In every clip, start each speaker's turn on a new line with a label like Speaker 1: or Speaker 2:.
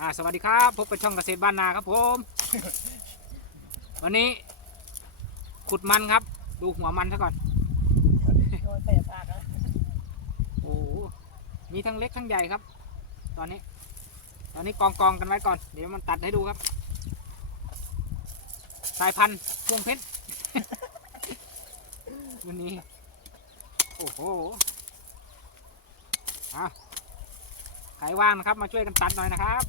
Speaker 1: อ่าสวัสดีครับพบกับช่องเกษตรบ้านนาครับผม วันนี้ ขุดมันครับ ดูหัวมันซะก่อน
Speaker 2: โอ้
Speaker 1: โหมีทั้งเล็กทั้งใหญ่ครับ ตอนนี้ ตอนนี้กองกองกันไว้ก่อน เดี๋ยวมันตัดให้ดูครับ สายพันธุ์พวงเพชรวันนี้ โอ้โหอะ ใครว่างนะครับ มาช่วยกันตัดหน่อยนะครับ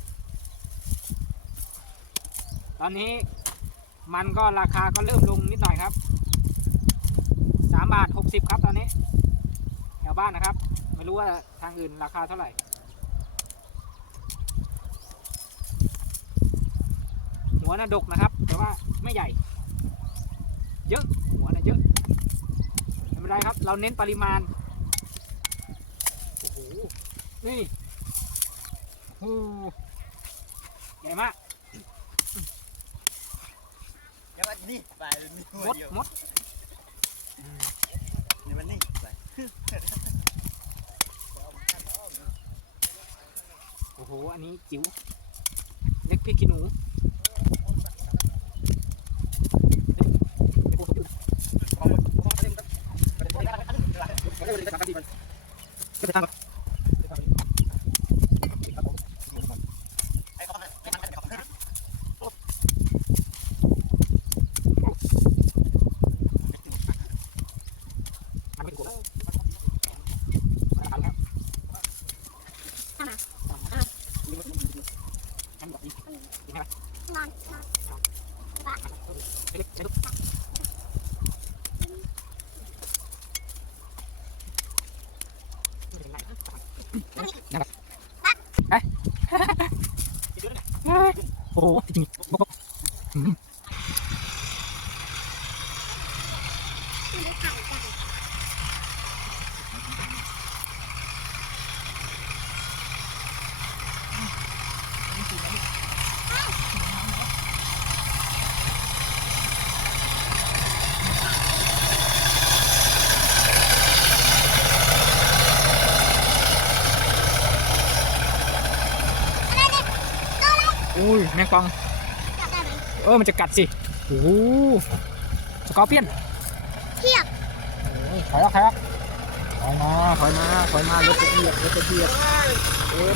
Speaker 1: ตอนนี้มันก็ราคาก็เริ่มลงนิดหน่อยครับสามบาทหกสิบครับตอนนี้แถวบ้านนะครับ ไม่รู้ว่าทางอื่นราคาเท่าไหร่หัวน่ะดกนะครับ แต่ว่าไม่ใหญ่ เยอะหัวน่ะเยอะไม่เป็นไรครับ เราเน้นปริมาณโอ้โหนี่ โอ้โหใหญ่มาก
Speaker 3: เดี๋ยวมันนี่ไปนี่
Speaker 1: มด
Speaker 3: เดียว
Speaker 1: มด
Speaker 3: เดี๋ยวมันนี่ไป
Speaker 1: โอ้โห อันนี้จิ๋วเล็กพริกขี้หนู
Speaker 3: ไอ้เขาไอ้มันเขา
Speaker 1: มันไม่ถูกแล้วทำครับทำแบบนี้ดีไหม
Speaker 4: นอนนอน
Speaker 1: เล็กเล็ก โอ้โหจริงๆบอก
Speaker 4: ไม่ได้ถ่ายกัน
Speaker 1: อุ้ยแมงปอง
Speaker 4: จับได้ไหม
Speaker 1: เออมันจะกัดสิโอ้โหสกอร์เปียน
Speaker 4: เทียบ
Speaker 1: โอ้ยถอยแล้วถอยแล้วถอยมาถอยมาถอยมารถจะเหยียบรถจะเหยียบเออ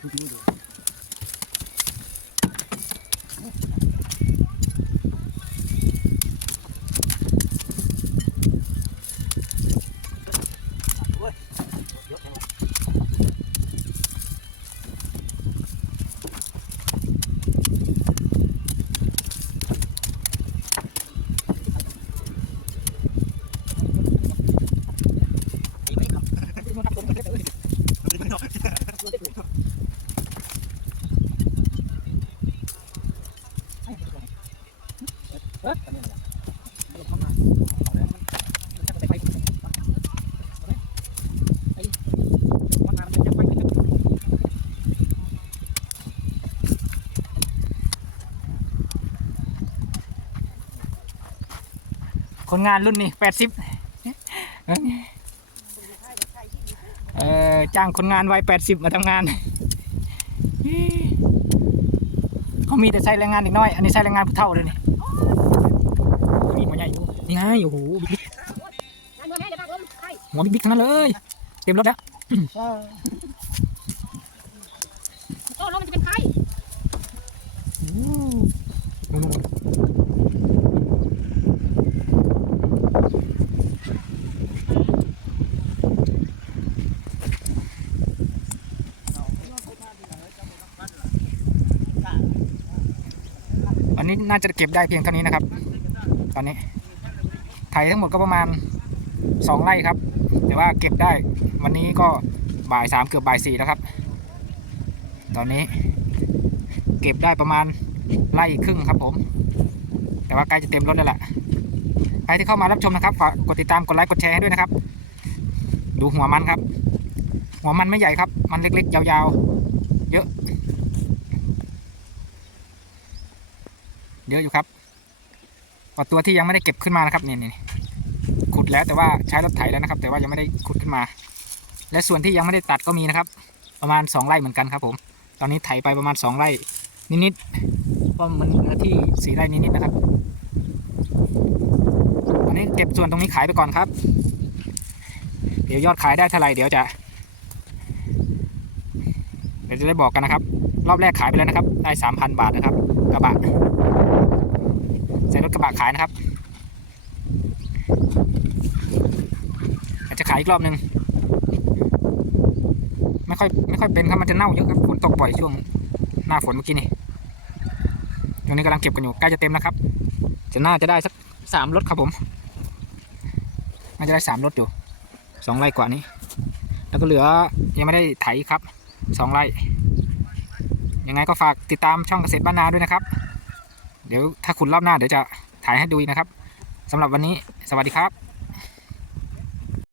Speaker 1: 그 คนงานรุ่นนี้แปดสิบเออจ้างคนงานวัยแปดสิบมาทำงานเขามีแต่ใช้แรงงานเด็กน้อย อันนี้ใช้แรงงานผู้เฒ่าเลยนี่นี่หัวใหญ่อยู่นี่ไงโอ้โหบิ๊ก
Speaker 2: นั่นเมื่อแม่เดี๋ยวปากลมใช่
Speaker 1: ๆหัวบิ๊กๆทั้งนั้นเลย เต็มรถแล้ว
Speaker 2: โอ้ลมมันจะเป็นไข้
Speaker 1: นู่ นี้น่าจะเก็บได้เพียงเท่านี้นะครับ ตอนนี้ไถทั้งหมดก็ประมาณสองไร่ครับ แต่ว่าเก็บได้วันนี้ก็บ่ายสามเกือบบ่ายสี่แล้วครับ ตอนนี้ เก็บได้ประมาณไร่ครึ่งครับผม แต่ว่าใกล้จะเต็มรถแล้วแหละใครที่เข้ามารับชมนะครับฝากกดติดตามกดไลค์กดแชร์ให้ด้วยนะครับ ดูหัวมันครับ หัวมันไม่ใหญ่ครับ มันเล็กๆ ยาวๆ เยอะ เยอะอยู่ครับกว่าตัวที่ยังไม่ได้เก็บขึ้นมานะครับนี่นี่ขุดแล้วแต่ว่าใช้รถไถแล้วนะครับ แต่ว่ายังไม่ได้ขุดขึ้นมา และส่วนที่ยังไม่ได้ตัดก็มีนะครับ ประมาณสองไร่เหมือนกันครับ ผม ตอนนี้ไถไปประมาณสองไร่นิดๆเพราะมันเนื้อที่สี่ไร่นิดๆนะครับตอนนี้เก็บส่วนตรงนี้ขายไปก่อนครับ เดี๋ยวยอดขายได้เท่าไหร่เดี๋ยวจะเดี๋ยวจะได้บอกกันนะครับ รอบแรกขายไปแล้วนะครับ ได้สามพันบาทนะครับกระบะ ถกระบะขายนะครับเดี๋ยวจะขายอีกรอบหนึ่งไม่ค่อยไม่ค่อยเป็นครับมันจะเน่าเยอะครับฝนตกบ่อยช่วงหน้าฝนเมื่อกี้นี่ตรงนี้กำลังเก็บกันอยู่ใกล้จะเต็มแล้วครับ จะน่าจะได้สักสามรถครับผมน่าจะได้สามรถอยู่สองไร่กว่านี้ แล้วก็เหลือยังไม่ได้ไถครับสองไร่ยังไงก็ฝากติดตามช่องเกษตรบ้านนาด้วยนะครับ เดี๋ยวถ้าคุณรอบหน้าเดี๋ยวจะถ่ายให้ดูนะครับสำหรับวันนี้สวัสดีครับ